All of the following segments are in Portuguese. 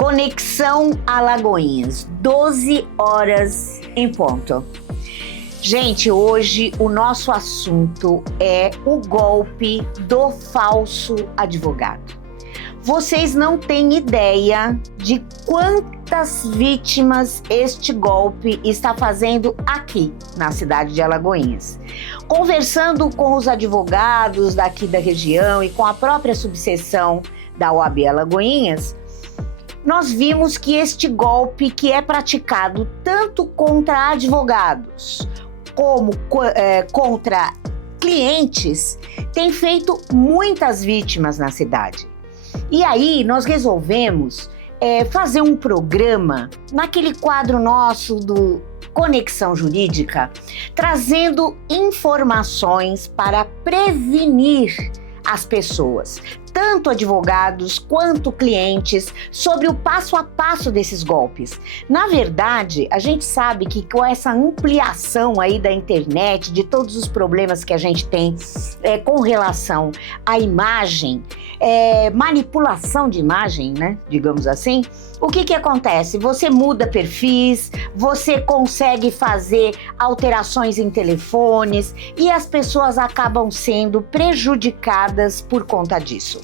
Conexão Alagoinhas, 12 horas em ponto. Gente, hoje o nosso assunto é o golpe do falso advogado. Vocês não têm ideia de quantas vítimas este golpe está fazendo aqui na cidade de Alagoinhas. Conversando com os advogados daqui da região e com a própria subseção da OAB Alagoinhas, nós vimos que este golpe que é praticado tanto contra advogados como contra clientes tem feito muitas vítimas na cidade. E aí nós resolvemos fazer um programa naquele quadro nosso do Conexão Jurídica, trazendo informações para prevenir as pessoas, tanto advogados quanto clientes, sobre o passo a passo desses golpes. Na verdade, a gente sabe que com essa ampliação aí da internet, de todos os problemas que a gente tem com relação à imagem, manipulação de imagem, né, digamos assim, o que acontece? Você muda perfis, você consegue fazer alterações em telefones e as pessoas acabam sendo prejudicadas por conta disso.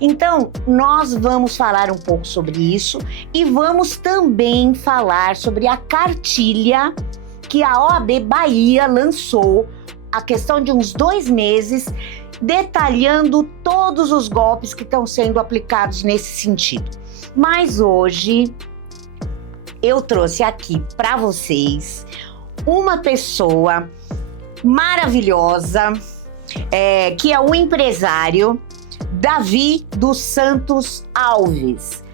Então, nós vamos falar um pouco sobre isso e vamos também falar sobre a cartilha que a OAB Bahia lançou há questão de uns 2 meses, detalhando todos os golpes que estão sendo aplicados nesse sentido. Mas hoje eu trouxe aqui para vocês uma pessoa maravilhosa, que é um empresário, Davi dos Santos Alves.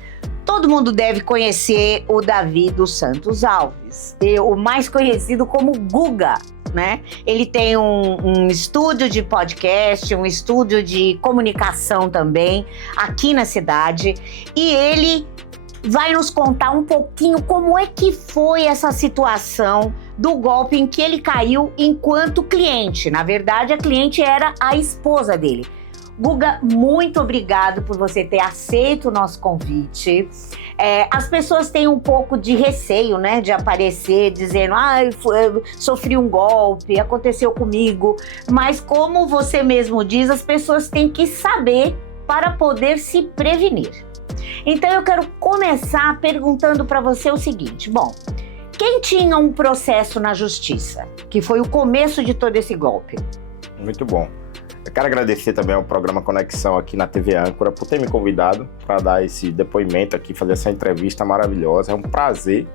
Todo mundo deve conhecer o Davi dos Santos Alves, o mais conhecido como Guga, né? Ele tem um estúdio de podcast, um estúdio de comunicação também aqui na cidade, e ele vai nos contar um pouquinho como é que foi essa situação do golpe em que ele caiu enquanto cliente. Na verdade, a cliente era a esposa dele. Guga, muito obrigado por você ter aceito o nosso convite. As pessoas têm um pouco de receio, né, de aparecer dizendo, eu sofri um golpe, aconteceu comigo. Mas como você mesmo diz, as pessoas têm que saber para poder se prevenir. Então eu quero começar perguntando para você o seguinte: bom, quem tinha um processo na justiça, que foi o começo de todo esse golpe? Muito bom. Eu quero agradecer também ao programa Conexão aqui na TV Âncora por ter me convidado para dar esse depoimento aqui, fazer essa entrevista maravilhosa. É um prazer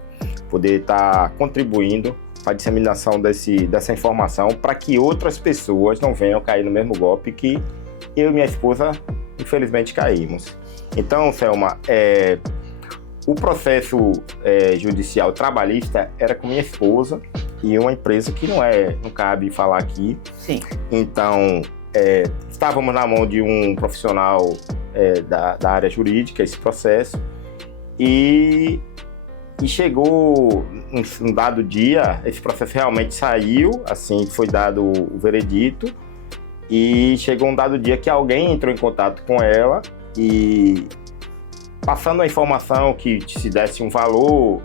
poder estar contribuindo para a disseminação dessa informação, para que outras pessoas não venham cair no mesmo golpe que eu e minha esposa, infelizmente, caímos. Então, Selma, o processo judicial trabalhista era com minha esposa e uma empresa que não cabe falar aqui. Sim. Então, estávamos na mão de um profissional da área jurídica, esse processo, e chegou um dado dia, esse processo realmente saiu, assim, foi dado o veredito, e chegou um dado dia que alguém entrou em contato com ela e, passando a informação que se desse um valor,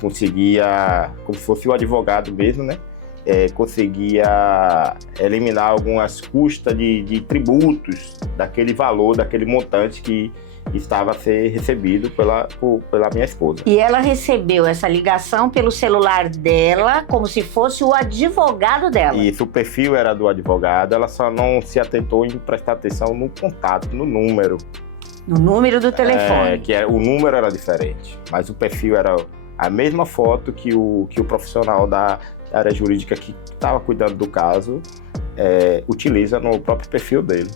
conseguia, como se fosse o advogado mesmo, né? Conseguia eliminar algumas custas de tributos daquele valor, daquele montante que estava a ser recebido pela minha esposa. E ela recebeu essa ligação pelo celular dela, como se fosse o advogado dela. Isso, o perfil era do advogado, ela só não se atentou em prestar atenção no contato, no número. No número do telefone. O número era diferente, mas o perfil era a mesma foto que o profissional da área jurídica que estava cuidando do caso utiliza no próprio perfil dele.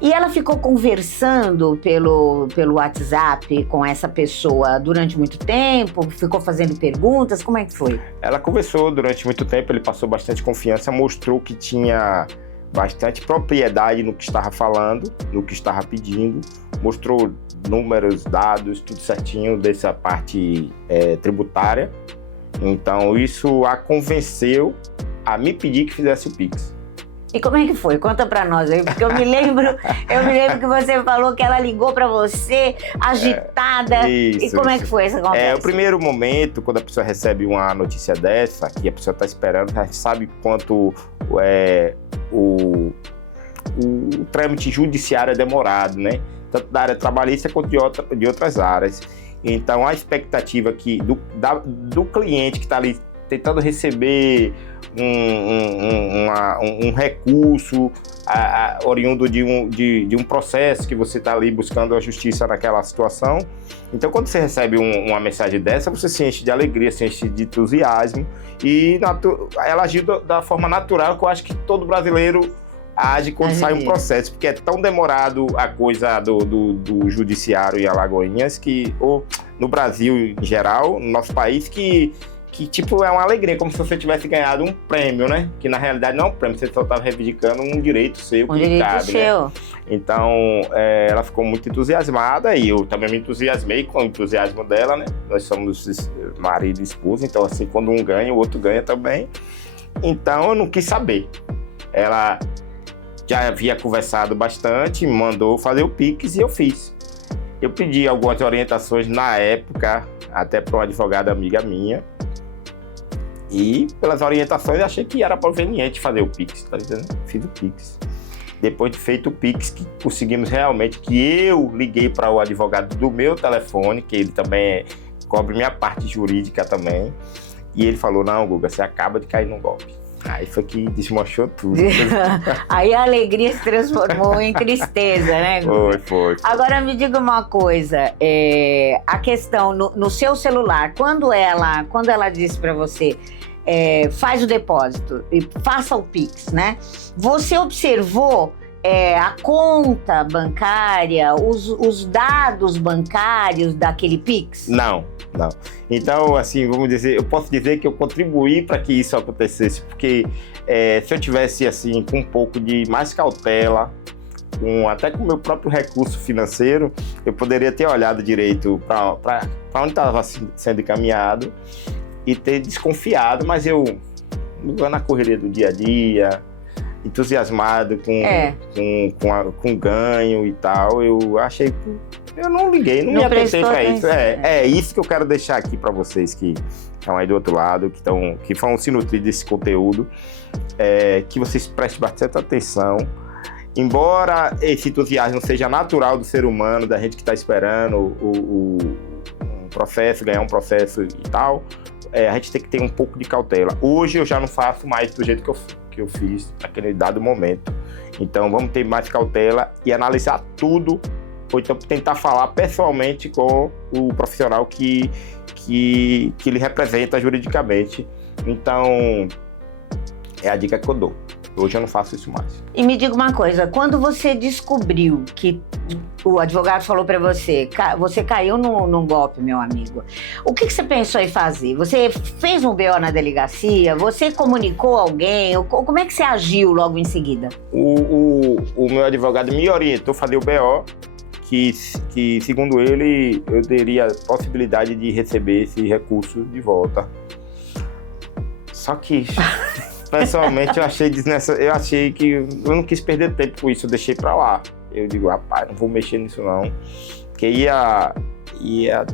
E ela ficou conversando pelo WhatsApp com essa pessoa durante muito tempo? Ficou fazendo perguntas? Como é que foi? Ela conversou durante muito tempo, ele passou bastante confiança, mostrou que tinha bastante propriedade no que estava falando, no que estava pedindo, mostrou números, dados, tudo certinho dessa parte tributária. Então isso a convenceu a me pedir que fizesse o Pix. E como é que foi? Conta pra nós aí, porque eu me lembro que você falou que ela ligou pra você agitada. Isso, e como é que foi essa conversa? O primeiro momento, quando a pessoa recebe uma notícia dessa, que a pessoa está esperando, a gente sabe quanto o trâmite judiciário é demorado, né? Tanto da área trabalhista quanto de outras áreas. Então, a expectativa do cliente que está ali tentando receber um recurso oriundo de um processo que você está ali buscando a justiça naquela situação. Então, quando você recebe uma mensagem dessa, você se enche de alegria, se enche de entusiasmo e ela agiu da forma natural que eu acho que todo brasileiro age quando sai um processo, porque é tão demorado a coisa do judiciário em Alagoinhas, ou no Brasil em geral, no nosso país, que tipo, é uma alegria, como se você tivesse ganhado um prêmio, né? Que na realidade não é um prêmio, você só estava reivindicando um direito seu que lhe cabe, né? Então, ela ficou muito entusiasmada e eu também me entusiasmei com o entusiasmo dela, né? Nós somos marido e esposa, então assim, quando um ganha, o outro ganha também. Então, eu não quis saber. Ela já havia conversado bastante, me mandou fazer o Pix e eu fiz. Eu pedi algumas orientações na época, até para uma advogada amiga minha, e pelas orientações eu achei que era conveniente fazer o Pix, tá entendendo? Fiz o Pix. Depois de feito o Pix, que conseguimos realmente, que eu liguei para o advogado do meu telefone, que ele também cobre minha parte jurídica também, e ele falou, não, Guga, você acaba de cair num golpe. Aí foi que desmanchou tudo. Aí a alegria se transformou em tristeza, né, Guga? Foi. Agora me diga uma coisa, a questão no seu celular, quando ela disse para você, faz o depósito e faça o Pix, né? Você observou a conta bancária, os dados bancários daquele Pix? Não. Então, assim, vamos dizer, eu posso dizer que eu contribuí para que isso acontecesse, porque se eu tivesse, assim, com um pouco de mais cautela, até com o meu próprio recurso financeiro, eu poderia ter olhado direito para onde estava sendo encaminhado e ter desconfiado, mas eu, na correria do dia a dia, entusiasmado com ganho e tal, eu achei que eu não liguei, não me atentei para isso. É isso que eu quero deixar aqui para vocês que estão aí do outro lado, que vão se nutrir desse conteúdo, que vocês prestem bastante atenção. Embora esse entusiasmo seja natural do ser humano, da gente que está esperando um processo, ganhar um processo e tal, a gente tem que ter um pouco de cautela. Hoje eu já não faço mais do jeito que eu fiz naquele dado momento. Então vamos ter mais cautela e analisar tudo, ou então tentar falar pessoalmente com o profissional que lhe representa juridicamente. Então, é a dica que eu dou. Hoje eu não faço isso mais. E me diga uma coisa, quando você descobriu que o advogado falou para você, você caiu num golpe, meu amigo, o que você pensou em fazer? Você fez um BO na delegacia? Você comunicou alguém? Como é que você agiu logo em seguida? O meu advogado me orientou a fazer o BO, que segundo ele, eu teria possibilidade de receber esse recurso de volta. Só que, pessoalmente, eu achei que eu não quis perder tempo com isso, eu deixei pra lá. Eu digo, rapaz, não vou mexer nisso não, porque ia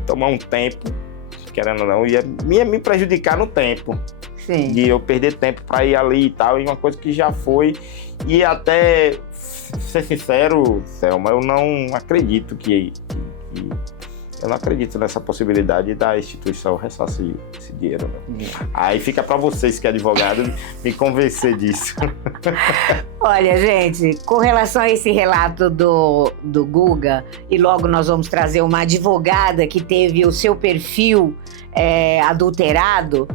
tomar um tempo, querendo ou não, ia me prejudicar no tempo. Sim. De eu perder tempo pra ir ali e tal, e uma coisa que já foi, e até ser sincero, Selma, eu não acredito eu não acredito nessa possibilidade da instituição ressarcir esse dinheiro, né? Aí fica para vocês que é advogado me convencer disso. Olha, gente, com relação a esse relato do Guga, e logo nós vamos trazer uma advogada que teve o seu perfil adulterado,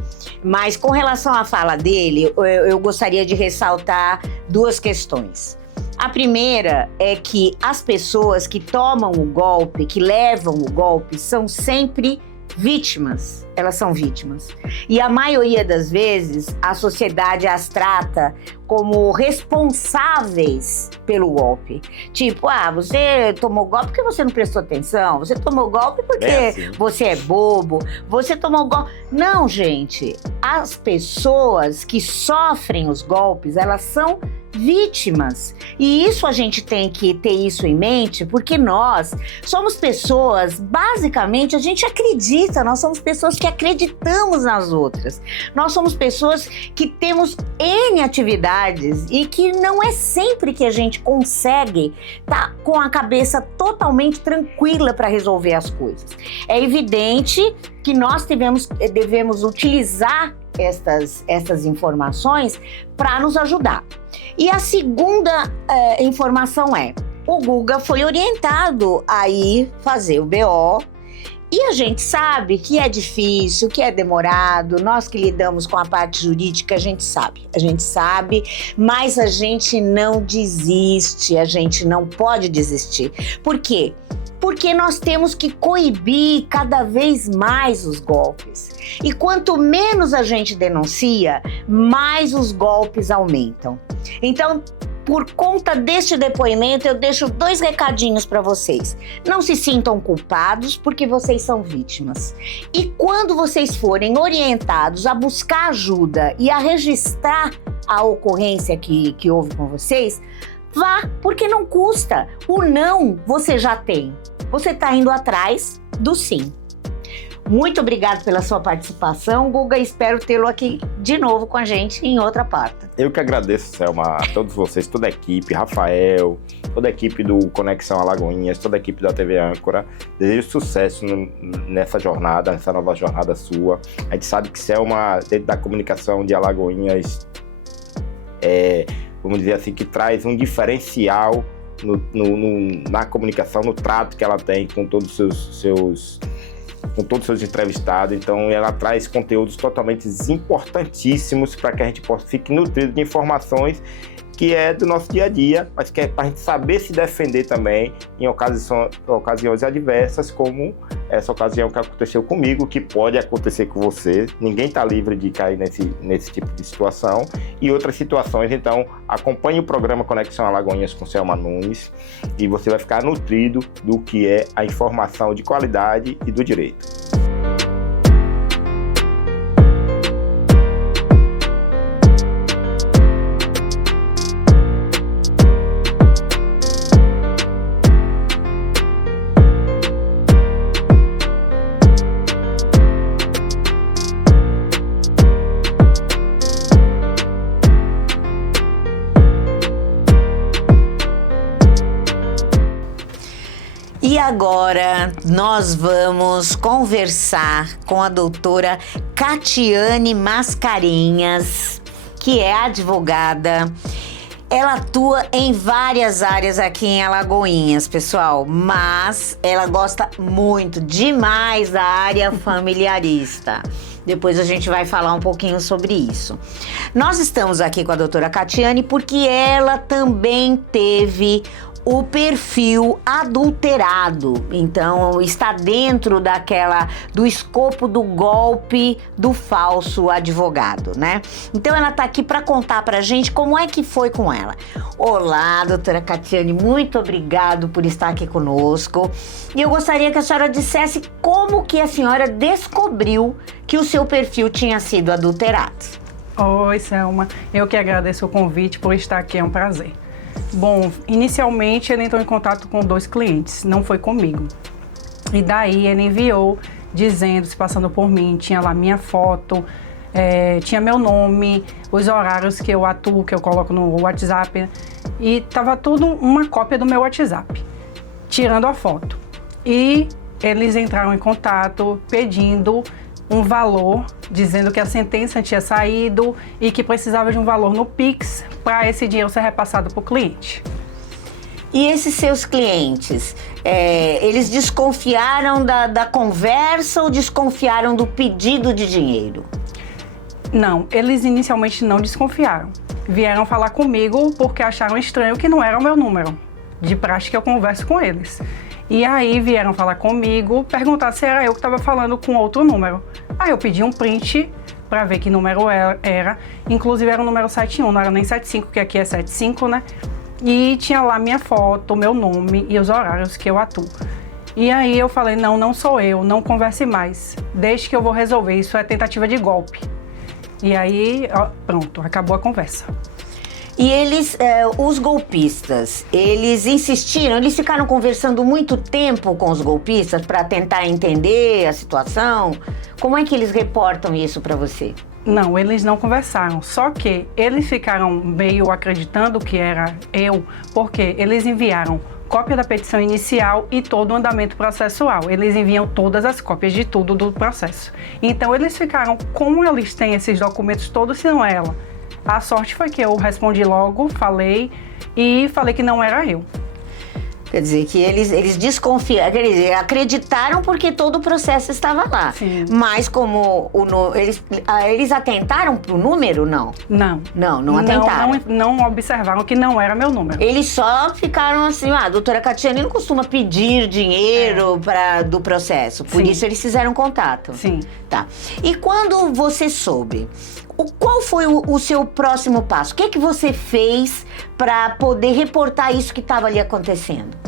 mas com relação à fala dele, eu gostaria de ressaltar duas questões. A primeira é que as pessoas que tomam o golpe, que levam o golpe, são sempre vítimas. Elas são vítimas. E a maioria das vezes, a sociedade as trata como responsáveis pelo golpe. Tipo, você tomou golpe porque você não prestou atenção, você tomou golpe porque você é bobo, você tomou golpe... Não, gente, as pessoas que sofrem os golpes, elas são vítimas. E isso a gente tem que ter isso em mente, porque nós somos pessoas, basicamente, a gente acredita, nós somos pessoas que acreditamos nas outras. Nós somos pessoas que temos N atividades e que não é sempre que a gente consegue estar com a cabeça totalmente tranquila para resolver as coisas. É evidente que nós devemos utilizar estas informações para nos ajudar. E a segunda informação é: o Guga foi orientado a ir fazer o BO, e a gente sabe que é difícil, que é demorado, nós que lidamos com a parte jurídica, a gente sabe, mas a gente não desiste, a gente não pode desistir. Por quê? Porque nós temos que coibir cada vez mais os golpes. E quanto menos a gente denuncia, mais os golpes aumentam. Então, por conta deste depoimento, eu deixo 2 recadinhos para vocês. Não se sintam culpados, porque vocês são vítimas. E quando vocês forem orientados a buscar ajuda e a registrar a ocorrência que houve com vocês, vá, porque não custa. O não você já tem. Você está indo atrás do sim. Muito obrigado pela sua participação, Guga. Espero tê-lo aqui de novo com a gente em outra parte. Eu que agradeço, Selma, a todos vocês, toda a equipe, Rafael, toda a equipe do Conexão Alagoinhas, toda a equipe da TV Âncora. Desejo sucesso nessa jornada, nessa nova jornada sua. A gente sabe que Selma, dentro da comunicação de Alagoinhas, vamos dizer assim, que traz um diferencial na comunicação, no trato que ela tem com todos os seus entrevistados. Então ela traz conteúdos totalmente importantíssimos para que a gente fique nutrido de informações que é do nosso dia a dia, mas que é para a gente saber se defender também em ocasiões adversas, como essa ocasião que aconteceu comigo, que pode acontecer com você. Ninguém está livre de cair nesse tipo de situação e outras situações. Então acompanhe o programa Conexão Alagoinhas com Selma Nunes e você vai ficar nutrido do que é a informação de qualidade e do direito. E agora nós vamos conversar com a doutora Catiane Mascarenhas, que é advogada. Ela atua em várias áreas aqui em Alagoinhas, pessoal, mas ela gosta muito, demais, da área familiarista. Depois a gente vai falar um pouquinho sobre isso. Nós estamos aqui com a doutora Catiane porque ela também teve o perfil adulterado, então está dentro do escopo do golpe do falso advogado, né? Então ela está aqui para contar pra gente como é que foi com ela. Olá, doutora Catiane, muito obrigado por estar aqui conosco. E eu gostaria que a senhora dissesse como que a senhora descobriu que o seu perfil tinha sido adulterado. Oi, Selma. Eu que agradeço o convite, por estar aqui, é um prazer. Bom, inicialmente ele entrou em contato com 2 clientes, não foi comigo. E daí ele enviou dizendo, se passando por mim, tinha lá minha foto, tinha meu nome, os horários que eu atuo, que eu coloco no WhatsApp, e tava tudo uma cópia do meu WhatsApp, tirando a foto. E eles entraram em contato pedindo um valor, dizendo que a sentença tinha saído e que precisava de um valor no Pix para esse dinheiro ser repassado para o cliente. E esses seus clientes, eles desconfiaram da conversa ou desconfiaram do pedido de dinheiro? Não, eles inicialmente não desconfiaram. Vieram falar comigo porque acharam estranho que não era o meu número. De prática eu converso com eles. E aí vieram falar comigo, perguntar se era eu que estava falando com outro número. Aí eu pedi um print para ver que número era. Inclusive era o número 71, não era nem 75, que aqui é 75, né? E tinha lá minha foto, meu nome e os horários que eu atuo. E aí eu falei, não sou eu, não converse mais. Deixe que eu vou resolver, isso é tentativa de golpe. E aí, pronto, acabou a conversa. E eles, os golpistas, eles insistiram, eles ficaram conversando muito tempo com os golpistas para tentar entender a situação? Como é que eles reportam isso para você? Não, eles não conversaram, só que eles ficaram meio acreditando que era eu, porque eles enviaram cópia da petição inicial e todo o andamento processual. Eles enviam todas as cópias de tudo do processo. Então eles ficaram, como eles têm esses documentos todos, se não é ela? A sorte foi que eu respondi logo, falei que não era eu. Quer dizer, que eles desconfiaram, quer dizer, acreditaram porque todo o processo estava lá. Sim. Mas como eles atentaram pro número, não? Não atentaram. Não observaram que não era meu número. Eles só ficaram assim, a doutora Catiane não costuma pedir dinheiro do processo, por Sim. isso eles fizeram contato. Sim. Tá. E quando você soube, qual foi o seu próximo passo? O que você fez para poder reportar isso que estava ali acontecendo?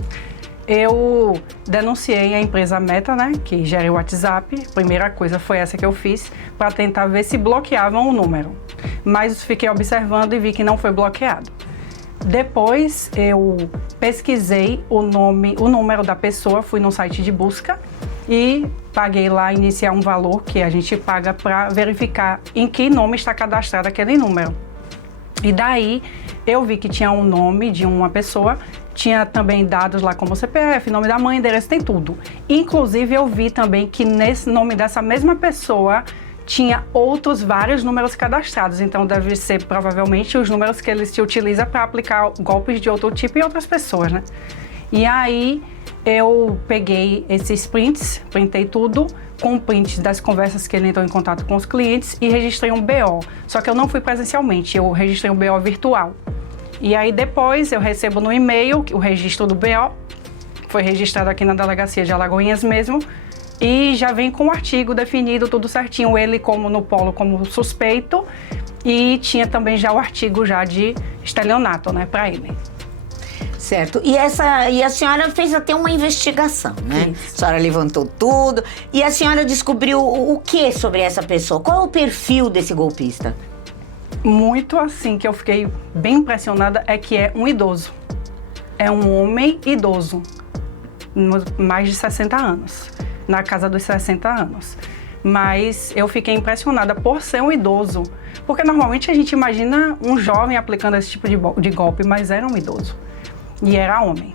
Eu denunciei a empresa Meta, né, que gera o WhatsApp. A primeira coisa foi essa que eu fiz, para tentar ver se bloqueavam o número. Mas fiquei observando e vi que não foi bloqueado. Depois eu pesquisei o número da pessoa, fui no site de busca e paguei lá, iniciar um valor que a gente paga para verificar em que nome está cadastrado aquele número. E daí eu vi que tinha um nome de uma pessoa, tinha também dados lá como CPF, nome da mãe, endereço, tem tudo. Inclusive eu vi também que nesse nome dessa mesma pessoa tinha vários números cadastrados, então deve ser provavelmente os números que eles utilizam para aplicar golpes de outro tipo em outras pessoas, né? E aí eu peguei esses prints, printei tudo, com prints das conversas que ele entrou em contato com os clientes e registrei um BO. Só que eu não fui presencialmente, eu registrei um BO virtual. E aí depois eu recebo no e-mail o registro do BO, foi registrado aqui na delegacia de Alagoinhas mesmo, e já vem com o artigo definido, tudo certinho, ele como no polo como suspeito, e tinha também já o artigo já de estelionato, né, para ele. Certo. E a senhora fez até uma investigação, né? Isso. A senhora levantou tudo. E a senhora descobriu o que sobre essa pessoa? Qual é o perfil desse golpista? Muito assim, que eu fiquei bem impressionada, é que é um idoso. É um homem idoso, mais de 60 anos, na casa dos 60 anos. Mas eu fiquei impressionada por ser um idoso, porque normalmente a gente imagina um jovem aplicando esse tipo de golpe, mas era um idoso. E era homem.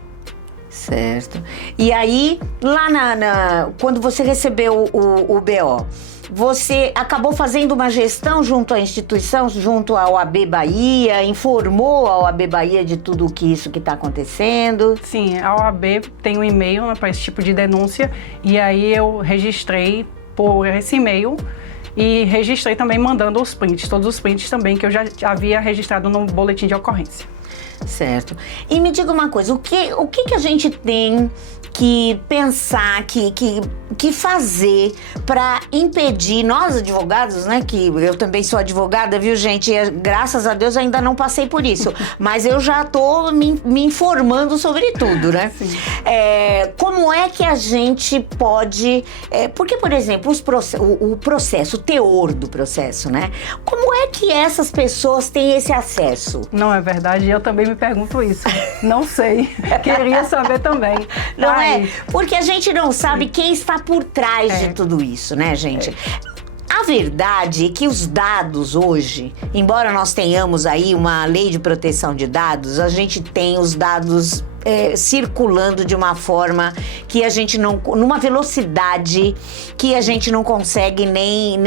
Certo. E aí, lá quando você recebeu o BO, você acabou fazendo uma gestão junto à instituição, junto à OAB Bahia, informou a OAB Bahia de tudo isso que está acontecendo? Sim, a OAB tem um e-mail, né, para esse tipo de denúncia, e aí eu registrei por esse e-mail e registrei também mandando os prints, todos os prints também que eu já havia registrado no boletim de ocorrência. Certo. E me diga uma coisa, o que a gente tem que pensar, que fazer para impedir, nós advogados, né, que eu também sou advogada, viu, gente, graças a Deus ainda não passei por isso, mas eu já tô me informando sobre tudo, né? Sim. Como é que a gente pode, porque, por exemplo, o teor do processo, né? Como é que essas pessoas têm esse acesso? Não é verdade, eu também me pergunto isso. Não sei, queria saber também. Não é? Porque a gente não sabe quem está por trás de tudo isso, né, gente? A verdade é que os dados hoje, embora nós tenhamos aí uma lei de proteção de dados, a gente tem os dados circulando de uma forma que a gente não, numa velocidade que a gente não consegue nem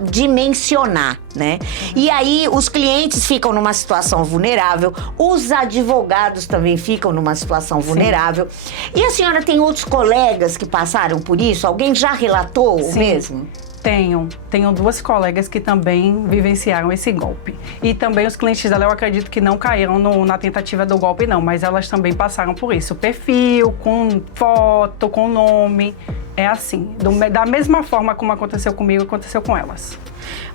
dimensionar, né? E aí os clientes ficam numa situação vulnerável, os advogados também ficam numa situação vulnerável. E a senhora tem outros colegas que passaram por isso? Alguém já relatou o mesmo? Tenho duas colegas que também vivenciaram esse golpe. E também os clientes dela, eu acredito que não caíram na tentativa do golpe não, mas elas também passaram por isso. Perfil, com foto, com nome. É assim, da mesma forma como aconteceu comigo, aconteceu com elas.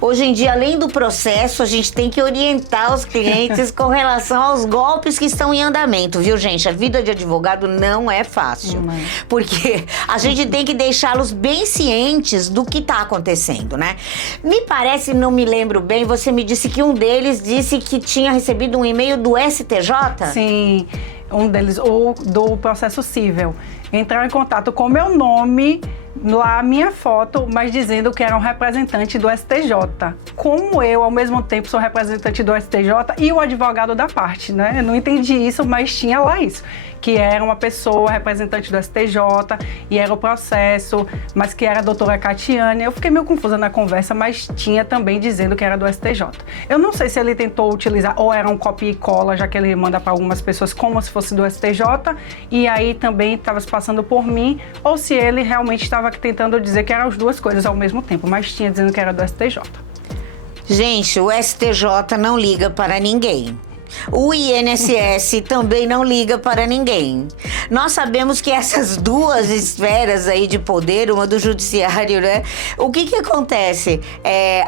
Hoje em dia, além do processo, a gente tem que orientar os clientes com relação aos golpes que estão em andamento, viu, gente? A vida de advogado não é fácil, porque a gente tem que deixá-los bem cientes do que está acontecendo, né? Me parece, não me lembro bem, você me disse que um deles disse que tinha recebido um e-mail do STJ? Sim, um deles, ou do processo cível. Entraram em contato com meu nome, lá minha foto, mas dizendo que era um representante do STJ. Como eu, ao mesmo tempo, sou representante do STJ e o advogado da parte, né? Eu não entendi isso, mas tinha lá isso. Que era uma pessoa representante do STJ e era o processo, mas que era a doutora Catiane. Eu fiquei meio confusa na conversa, mas tinha também dizendo que era do STJ. Eu não sei se ele tentou utilizar, ou era um copia e cola, já que ele manda para algumas pessoas como se fosse do STJ, e aí também estava se passando por mim, ou se ele realmente estava tentando dizer que eram as duas coisas ao mesmo tempo, mas tinha dizendo que era do STJ. Gente, o STJ não liga para ninguém. O INSS também não liga para ninguém. Nós sabemos que essas duas esferas aí de poder, uma do judiciário, né? O que acontece?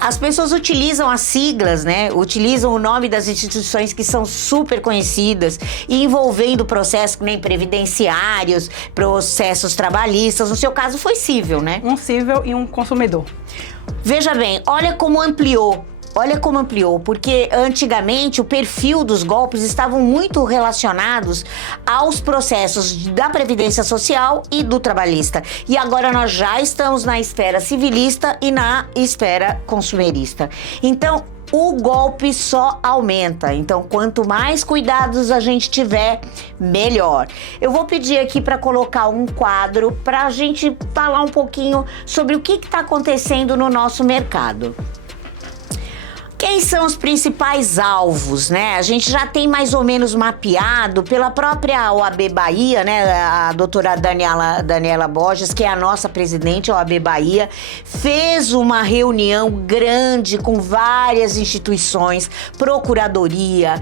As pessoas utilizam as siglas, né? Utilizam o nome das instituições que são super conhecidas e envolvendo processos nem previdenciários, processos trabalhistas. No seu caso foi cível, né? Um cível e um consumidor. Veja bem, olha como ampliou. Olha como ampliou, porque antigamente o perfil dos golpes estavam muito relacionados aos processos da Previdência Social e do trabalhista. E agora nós já estamos na esfera civilista e na esfera consumerista. Então, o golpe só aumenta. Então, quanto mais cuidados a gente tiver, melhor. Eu vou pedir aqui para colocar um quadro para a gente falar um pouquinho sobre o que está acontecendo no nosso mercado. Quem são os principais alvos, né? A gente já tem mais ou menos mapeado pela própria OAB Bahia, né? A doutora Daniela Borges, que é a nossa presidente da OAB Bahia, fez uma reunião grande com várias instituições, procuradoria,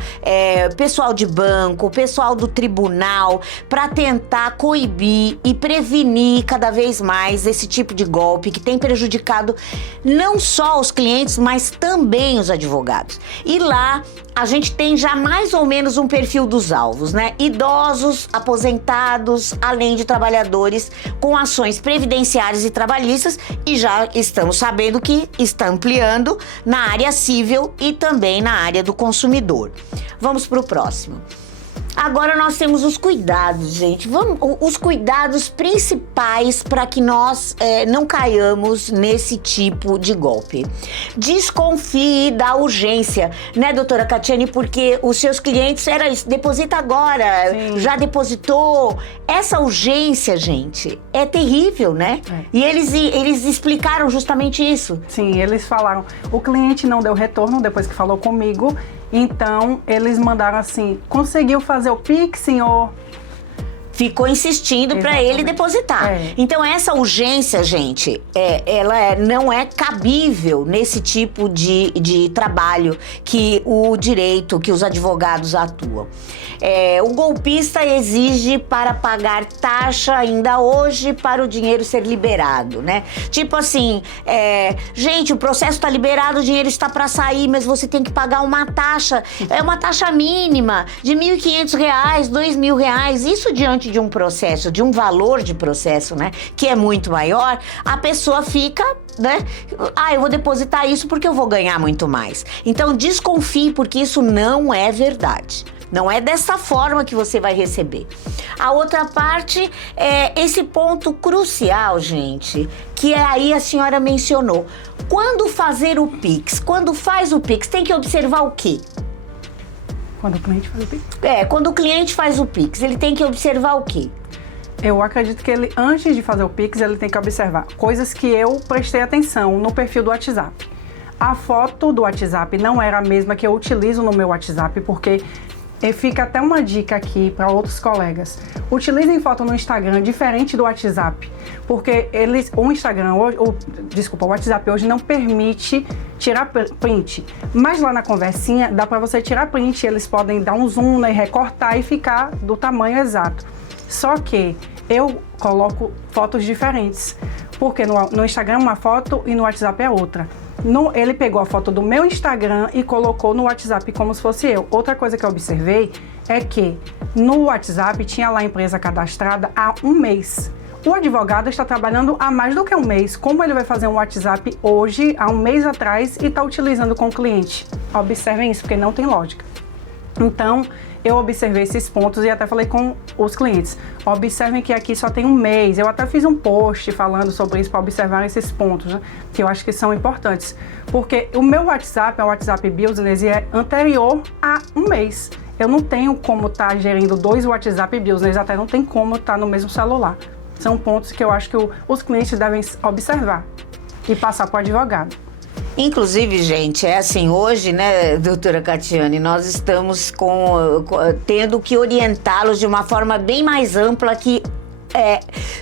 pessoal de banco, pessoal do tribunal, para tentar coibir e prevenir cada vez mais esse tipo de golpe que tem prejudicado não só os clientes, mas também os advogados. E lá a gente tem já mais ou menos um perfil dos alvos, né? Idosos, aposentados, além de trabalhadores com ações previdenciárias e trabalhistas, e já estamos sabendo que está ampliando na área civil e também na área do consumidor. Vamos para o próximo. Agora nós temos os cuidados, gente. Os cuidados principais para que nós não caiamos nesse tipo de golpe. Desconfie da urgência, né, doutora Catiane? Porque os seus clientes era isso, deposita agora, sim, já depositou. Essa urgência, gente, é terrível, né? E eles explicaram justamente isso. Sim, eles falaram, o cliente não deu retorno depois que falou comigo. Então, eles mandaram assim, conseguiu fazer o Pix, senhor? Ficou insistindo para ele depositar. Então, essa urgência, gente, ela não é cabível nesse tipo de trabalho que o direito, que os advogados atuam. O golpista exige para pagar taxa ainda hoje para o dinheiro ser liberado, né? Tipo assim, gente, o processo está liberado, o dinheiro está para sair, mas você tem que pagar uma taxa, uma taxa mínima de R$ 1.500, R$ 2.000, isso diante de um processo, de um valor de processo, né, que é muito maior, a pessoa fica, né, eu vou depositar isso porque eu vou ganhar muito mais. Então, desconfie, porque isso não é verdade. Não é dessa forma que você vai receber. A outra parte é esse ponto crucial, gente, que aí a senhora mencionou. Quando fazer o Pix? Quando faz o Pix, tem que observar o quê? Quando o cliente faz o Pix? Quando o cliente faz o Pix, ele tem que observar o quê? Eu acredito que ele, antes de fazer o Pix, ele tem que observar coisas que eu prestei atenção no perfil do WhatsApp. A foto do WhatsApp não era a mesma que eu utilizo no meu WhatsApp, porque fica até uma dica aqui para outros colegas. Utilizem foto no Instagram diferente do WhatsApp, porque o WhatsApp hoje não permite tirar print, mas lá na conversinha dá para você tirar print, eles podem dar um zoom, né, recortar e ficar do tamanho exato. Só que eu coloco fotos diferentes. Porque no Instagram é uma foto e no WhatsApp é outra. Ele pegou a foto do meu Instagram e colocou no WhatsApp como se fosse eu. Outra coisa que eu observei é que no WhatsApp tinha lá a empresa cadastrada há um mês. O advogado está trabalhando há mais do que um mês. Como ele vai fazer um WhatsApp hoje, há um mês atrás, e está utilizando com o cliente? Observem isso, porque não tem lógica. Então, eu observei esses pontos e até falei com os clientes. Observem que aqui só tem um mês. Eu até fiz um post falando sobre isso para observar esses pontos, né, que eu acho que são importantes. Porque o meu WhatsApp é o WhatsApp Business e é anterior a um mês. Eu não tenho como estar gerindo 2 WhatsApp Business, até não tem como estar no mesmo celular. São pontos que eu acho que os clientes devem observar e passar para o advogado. Inclusive, gente, é assim, hoje, né, doutora Catiane, nós estamos tendo que orientá-los de uma forma bem mais ampla que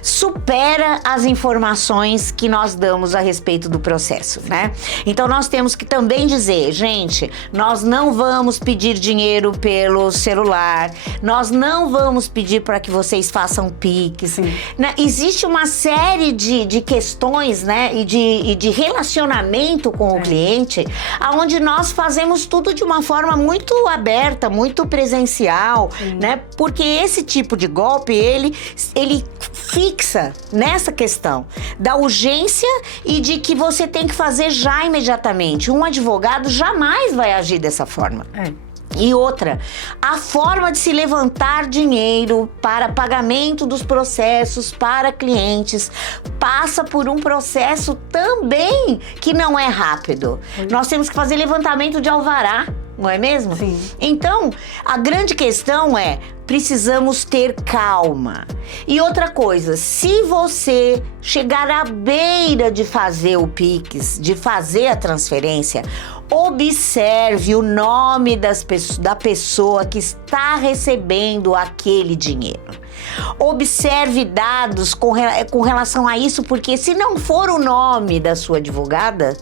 supera as informações que nós damos a respeito do processo, né? Então nós temos que também dizer, gente, nós não vamos pedir dinheiro pelo celular, nós não vamos pedir para que vocês façam Pix, né? Existe uma série de questões, né, e de relacionamento com o cliente, aonde nós fazemos tudo de uma forma muito aberta, muito presencial, né? Porque esse tipo de golpe, ele fixa nessa questão da urgência e de que você tem que fazer já imediatamente. Um advogado jamais vai agir dessa forma. E outra, a forma de se levantar dinheiro para pagamento dos processos para clientes passa por um processo também que não é rápido. Nós temos que fazer levantamento de alvará, não é mesmo? Sim. Então, a grande questão é, precisamos ter calma. E outra coisa, se você chegar à beira de fazer o Pix, de fazer a transferência, observe o nome da pessoa que está recebendo aquele dinheiro. Observe dados com relação a isso, porque se não for o nome da sua advogada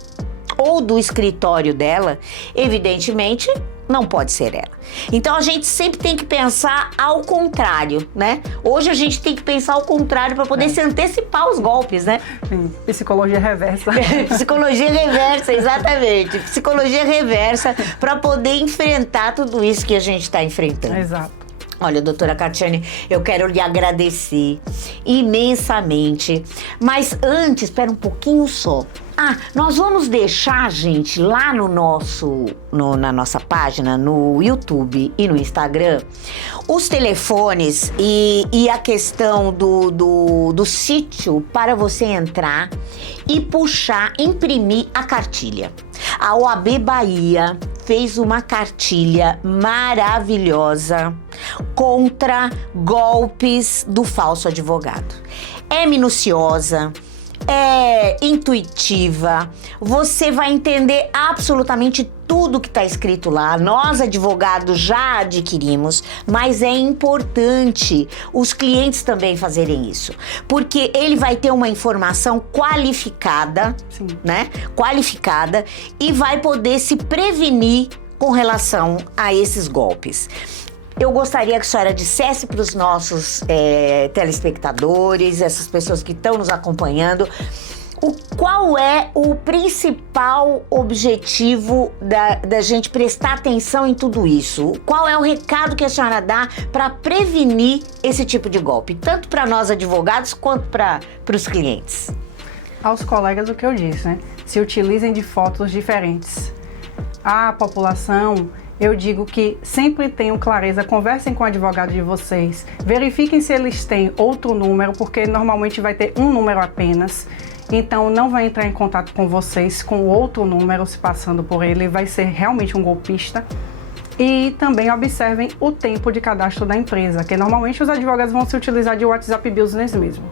ou do escritório dela, evidentemente não pode ser ela. Então a gente sempre tem que pensar ao contrário, né? Hoje a gente tem que pensar ao contrário para poder se antecipar aos golpes, né? Sim. Psicologia reversa. Psicologia reversa, exatamente. Psicologia reversa para poder enfrentar tudo isso que a gente está enfrentando. Exato. Olha, doutora Catiane, eu quero lhe agradecer imensamente. Mas antes, espera um pouquinho só. Nós vamos deixar, gente, lá na nossa página, no YouTube e no Instagram, os telefones e a questão do sítio para você entrar e puxar, imprimir a cartilha. A OAB Bahia fez uma cartilha maravilhosa contra golpes do falso advogado. É minuciosa, é intuitiva, você vai entender absolutamente tudo que está escrito lá. Nós, advogados, já adquirimos, mas é importante os clientes também fazerem isso, porque ele vai ter uma informação qualificada, né? Qualificada, e vai poder se prevenir com relação a esses golpes. Eu gostaria que a senhora dissesse para os nossos telespectadores, essas pessoas que estão nos acompanhando, qual é o principal objetivo da gente prestar atenção em tudo isso? Qual é o recado que a senhora dá para prevenir esse tipo de golpe, tanto para nós advogados quanto para os clientes? Aos colegas, o que eu disse, né? Se utilizem de fotos diferentes. A população, eu digo que sempre tenham clareza, conversem com o advogado de vocês, verifiquem se eles têm outro número, porque normalmente vai ter um número apenas, então não vai entrar em contato com vocês com outro número, se passando por ele, vai ser realmente um golpista. E também observem o tempo de cadastro da empresa, que normalmente os advogados vão se utilizar de WhatsApp Business mesmo.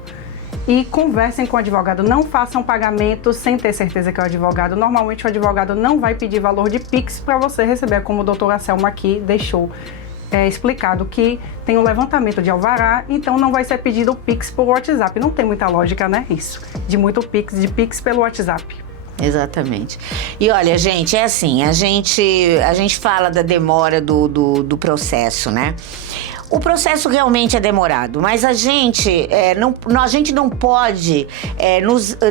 E conversem com o advogado, não façam pagamento sem ter certeza que é o advogado. Normalmente o advogado não vai pedir valor de Pix para você receber, como a doutora Selma aqui deixou explicado, que tem um levantamento de alvará, então não vai ser pedido o Pix por WhatsApp. Não tem muita lógica, né, isso, de muito Pix, de Pix pelo WhatsApp. Exatamente. E olha, gente, é assim, a gente fala da demora do processo, né? O processo realmente é demorado, mas a gente não pode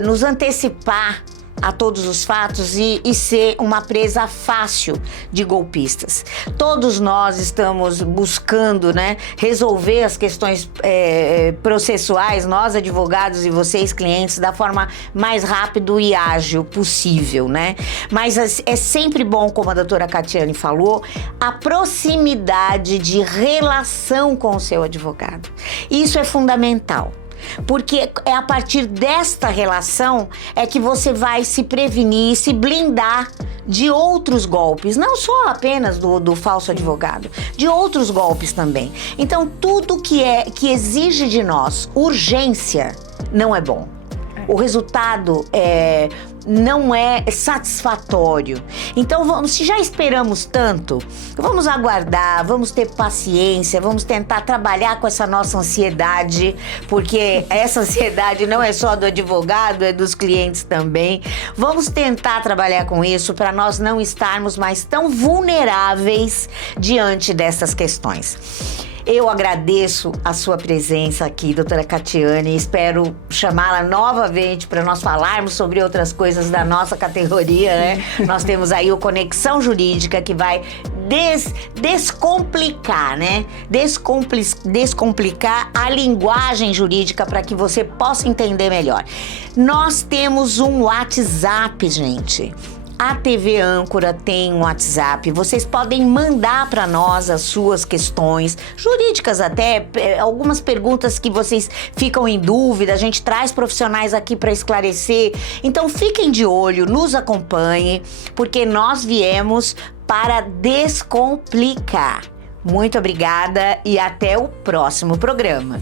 nos antecipar a todos os fatos e ser uma presa fácil de golpistas. Todos nós estamos buscando, né, resolver as questões processuais, nós advogados e vocês clientes, da forma mais rápido e ágil possível, né? Mas é sempre bom, como a doutora Catiane falou, a proximidade de relação com o seu advogado. Isso é fundamental. Porque é a partir desta relação é que você vai se prevenir e se blindar de outros golpes, não só apenas do falso advogado, de outros golpes também. Então, tudo que exige de nós urgência não é bom. O resultado não é satisfatório. Então, se já esperamos tanto, vamos aguardar, vamos ter paciência, vamos tentar trabalhar com essa nossa ansiedade, porque essa ansiedade não é só do advogado, é dos clientes também. Vamos tentar trabalhar com isso para nós não estarmos mais tão vulneráveis diante dessas questões. Eu agradeço a sua presença aqui, doutora Catiane. Espero chamá-la novamente para nós falarmos sobre outras coisas da nossa categoria, né? Nós temos aí o Conexão Jurídica, que vai descomplicar, né? Descomplicar a linguagem jurídica para que você possa entender melhor. Nós temos um WhatsApp, gente. A TV Âncora tem um WhatsApp, vocês podem mandar para nós as suas questões, jurídicas até, algumas perguntas que vocês ficam em dúvida, a gente traz profissionais aqui para esclarecer. Então fiquem de olho, nos acompanhem, porque nós viemos para descomplicar. Muito obrigada e até o próximo programa.